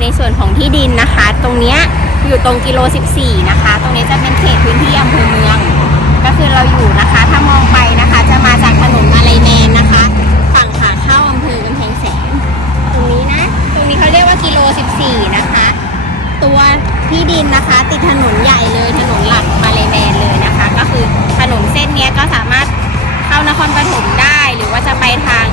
ในส่วนของที่ดินนะคะ ตรงเนี้ยอยู่ตรงกิโล 14 นะคะ ตรงนี้จะเป็นเขตพื้นที่อำเภอเมือง ก็คือเราอยู่นะคะ ถ้ามองไปนะคะ จะมาจากถนนมาลายแมนนะคะ ฝั่งขาเข้าอำเภอกำแพงแสน ตรงนี้นะ ตรงนี้เขาเรียกว่ากิโล 14 นะคะ ตัวที่ดินนะคะ ติดถนนใหญ่เลยถนนหลักมาเลแมนเลยนะคะ ก็คือถนนเส้นนี้ก็สามารถเข้านครปฐมได้ หรือว่าจะไปทาง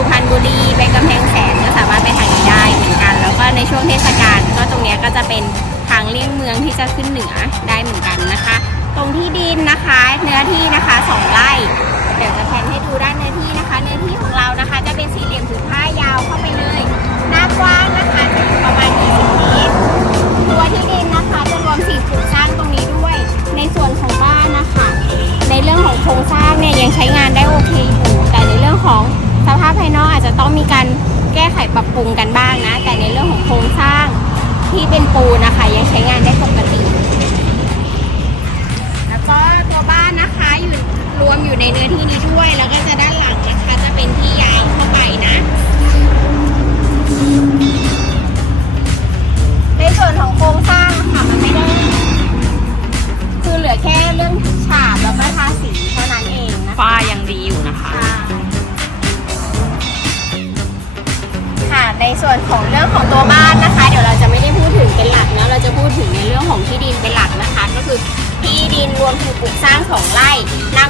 สุพรรณบุรีไปกำแพงแสนก็สามารถไปทางนี้ได้เหมือนกัน แล้วก็ในช่วงเทศกาลก็ตรงนี้ก็จะเป็นทางเลี่ยงเมืองที่จะขึ้นเหนือได้เหมือนกันนะคะ ตรงที่ดินนะคะเนื้อที่นะคะสองไร่เดี๋ยวจะแทนให้ดูด้านเนื้อที่นะคะ เนื้อที่ของเรานะคะ จะเป็นสี่เหลี่ยมผืนผ้ายาวเข้าไปเลย อยู่ในเนื้อที่นี้ด้วย แล้วก็จะด้านหลังนะคะ จะเป็นที่ยาวเข้าไปนะ ในส่วนของโครงสร้างอะค่ะมันไม่ได้ คือเหลือแค่เรื่องฉาบแล้วก็ทาสีเท่านั้นเองนะคะฝ้ายังดีอยู่นะคะค่ะค่ะ ในส่วนของเรื่องของตัวบ้านนะคะ เดี๋ยวเราจะไม่ได้พูดถึงเป็นหลักนะเราจะพูดถึงในเรื่องของที่ดินเป็นหลักนะคะ ก็คือที่ดินรวมถูกปลูกสร้างสองไร่หน้า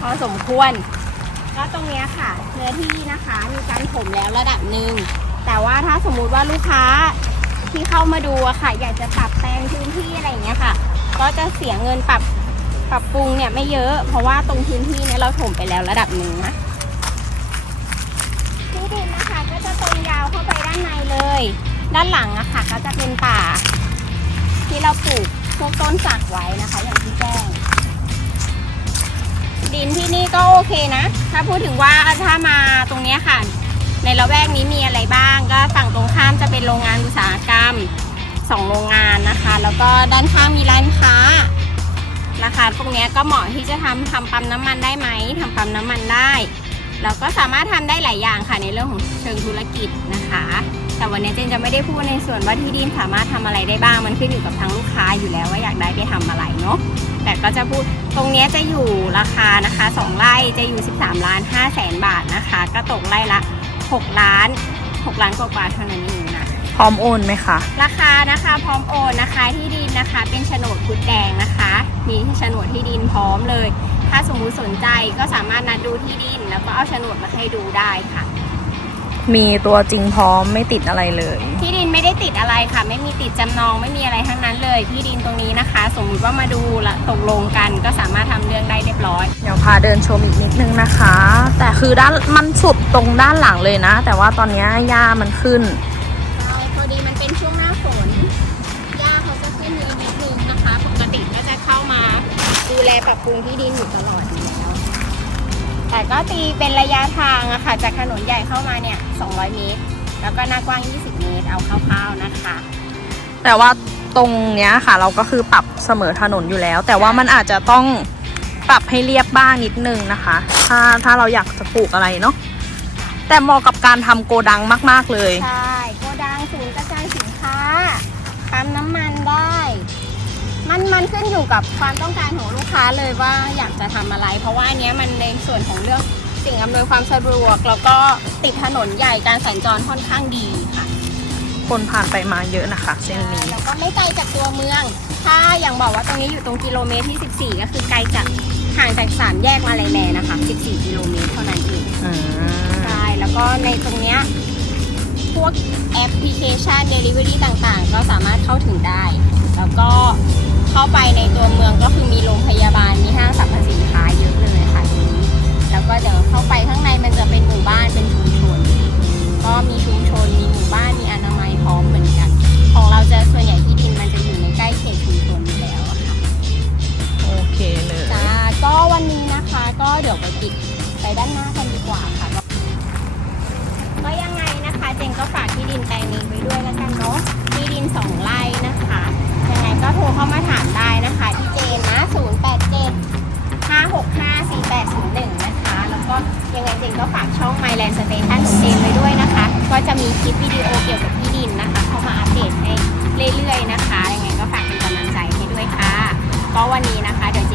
พอสมควร ก็ตรงเนี้ยค่ะ เนื้อที่นะคะมีการถมแล้วระดับหนึ่ง แต่ว่าถ้าสมมุติว่าลูกค้าที่เข้ามาดูอะค่ะ อยากจะปรับแปลงพื้นที่อะไรอย่างเงี้ยค่ะ ก็จะเสียเงินปรับปรับปรุงเนี่ยไม่เยอะ เพราะว่าตรงพื้นที่เนี่ยเราถมไปแล้วระดับหนึ่งนะที่ดินนะคะก็จะตรงยาวเข้าไปด้านในเลย ด้านหลังอะค่ะก็จะเป็นป่า ที่เราปลูกพวกต้นสักไว้นะคะ อย่างที่แจ้ง ดินที่นี่ก็โอเคนะ ถ้าพูดถึงว่าถ้ามาตรงนี้ค่ะ ในละแวกนี้มีอะไรบ้าง ก็ฝั่งตรงข้ามจะเป็นโรงงานอุตสาหกรรมสองโรงงานนะคะ แล้วก็ด้านข้างมีร้านค้านะคะตรงนี้ก็เหมาะที่จะทำทำปั๊มน้ำมันได้ไหมทำปั๊มน้ำมันได้แล้วก็สามารถทำได้หลายอย่างค่ะในเรื่องของเชิงธุรกิจนะคะ แต่วันนี้เจนจะไม่ได้พูดในส่วนว่าที่ดินสามารถทำอะไรได้บ้าง มันขึ้นอยู่กับทางลูกค้าอยู่แล้วว่าอยากได้ไปทำอะไรเนาะ แต่ก็จะพูดตรงเนี้ยจะอยู่ราคานะคะ 2 ไร่จะอยู่ 13 ล้าน5แสนบาทนะคะ ก็ตกไร่ละ 6 ล้าน 6 ล้านกว่าๆเท่านั้นเองนะพร้อมโอนไหมคะ ราคานะคะพร้อมโอนนะคะที่ดินนะคะ เป็นโฉนดคุดแดงนะคะ มีโฉนดที่ดินพร้อมเลย ถ้าสมมุติสนใจก็สามารถนัดดูที่ดิน แล้วก็เอาโฉนดมาให้ดูได้ค่ะ มีตัวจริงพร้อมไม่ติดอะไรเลย ที่ดินไม่ได้ติดอะไรค่ะ ไม่มีติดจำนองไม่มีอะไรทั้งนั้นเลย ที่ดินตรงนี้นะคะ สมมุติว่ามาดูและตกลงกันก็สามารถทำเรื่องได้เรียบร้อย เดี๋ยวพาเดินชมอีกนิดนึงนะคะ แต่คือด้านมันสุดตรงด้านหลังเลยนะ แต่ว่าตอนนี้หญ้ามันขึ้นใช่พอดีมันเป็นช่วงหน้าฝนหญ้าเขาจะขึ้นเยอะนิดนึงนะคะ ปกติก็จะเข้ามา ดูแลปรับปรุงที่ดินอยู่ตลอดอยู่แล้ว แต่ก็ตีเป็นระยะทางอะค่ะจากถนนใหญ่เข้ามาเนี่ย 200 เมตร แล้วก็หน้ากว้าง 20 เมตร เอาคร่าวๆนะคะ แต่ว่าตรงเนี้ยค่ะ เราก็คือปรับเสมอถนนอยู่แล้ว แต่ว่ามันอาจจะต้องปรับให้เรียบบ้างนิดนึงนะคะ ถ้าถ้าเราอยากจะปลูกอะไรเนาะแต่เหมาะกับการทำโกดังมาก ๆเลย ใช่ โกดังศูนย์กระจายสินค้าปั๊มน้ำมันได้ มันมันขึ้นอยู่กับความต้องการของลูกค้าเลยว่าอยากจะทำอะไร เพราะว่าอันเนี้ยมันในส่วนของเรื่องสิ่งอำนวยความสะดวก แล้วก็ติดถนนใหญ่การสัญจรค่อนข้างดีค่ะคนผ่านไปมาเยอะนะคะ เส้นนี้แล้วก็ไม่ไกลจากตัวเมือง ถ้าอย่างบอกว่าตรงนี้อยู่ตรงกิโลเมตรที่ 14 ก็คือไกลจากห่างจากสามแยกมาเลยแมนะคะ 14 กิโลเมตรเท่านั้นเองอืมใช่แล้วก็ในตรงเนี้ยพวกแอปพลิเคชัน Delivery ต่างๆ ก็สามารถเข้าถึงได้ แล้วก็ เข้าไปในตัวเมืองก็คือมีโรงพยาบาลมีห้างสรรพสินค้าเยอะเลยค่ะตรงนี้แล้วก็เดี๋ยวเข้าไปข้างในมันจะเป็นหมู่บ้านเป็นชุมชน ก็มีชุมชนมีหมู่บ้านมีอนามัยพร้อมเหมือนกัน ของเราจะส่วนใหญ่ที่ดินมันจะอยู่ในใกล้เขตชุมชนอยู่แล้วอะค่ะโอเคเลยจ้าก็วันนี้นะคะก็เดี๋ยวไปติดไปด้านหน้ากันดีกว่าค่ะก็ยังไงนะคะเจนก็ฝากที่ดินแปลงนี้ไว้ด้วยแล้วกันเนาะ เข้ามาถามได้นะคะพี่เจนนะ 087 565 4801 นะคะ แล้วก็ยังไงจริงก็ฝากช่อง My Land Station ของเจนไว้ด้วยนะคะ ก็จะมีคลิปวิดีโอเกี่ยวกับที่ดินนะคะ เข้ามาอัปเดตให้เรื่อยๆนะคะ ยังไงก็ฝากเป็นกำลังใจให้ด้วยค่ะ ก็วันนี้นะคะเดี๋ยว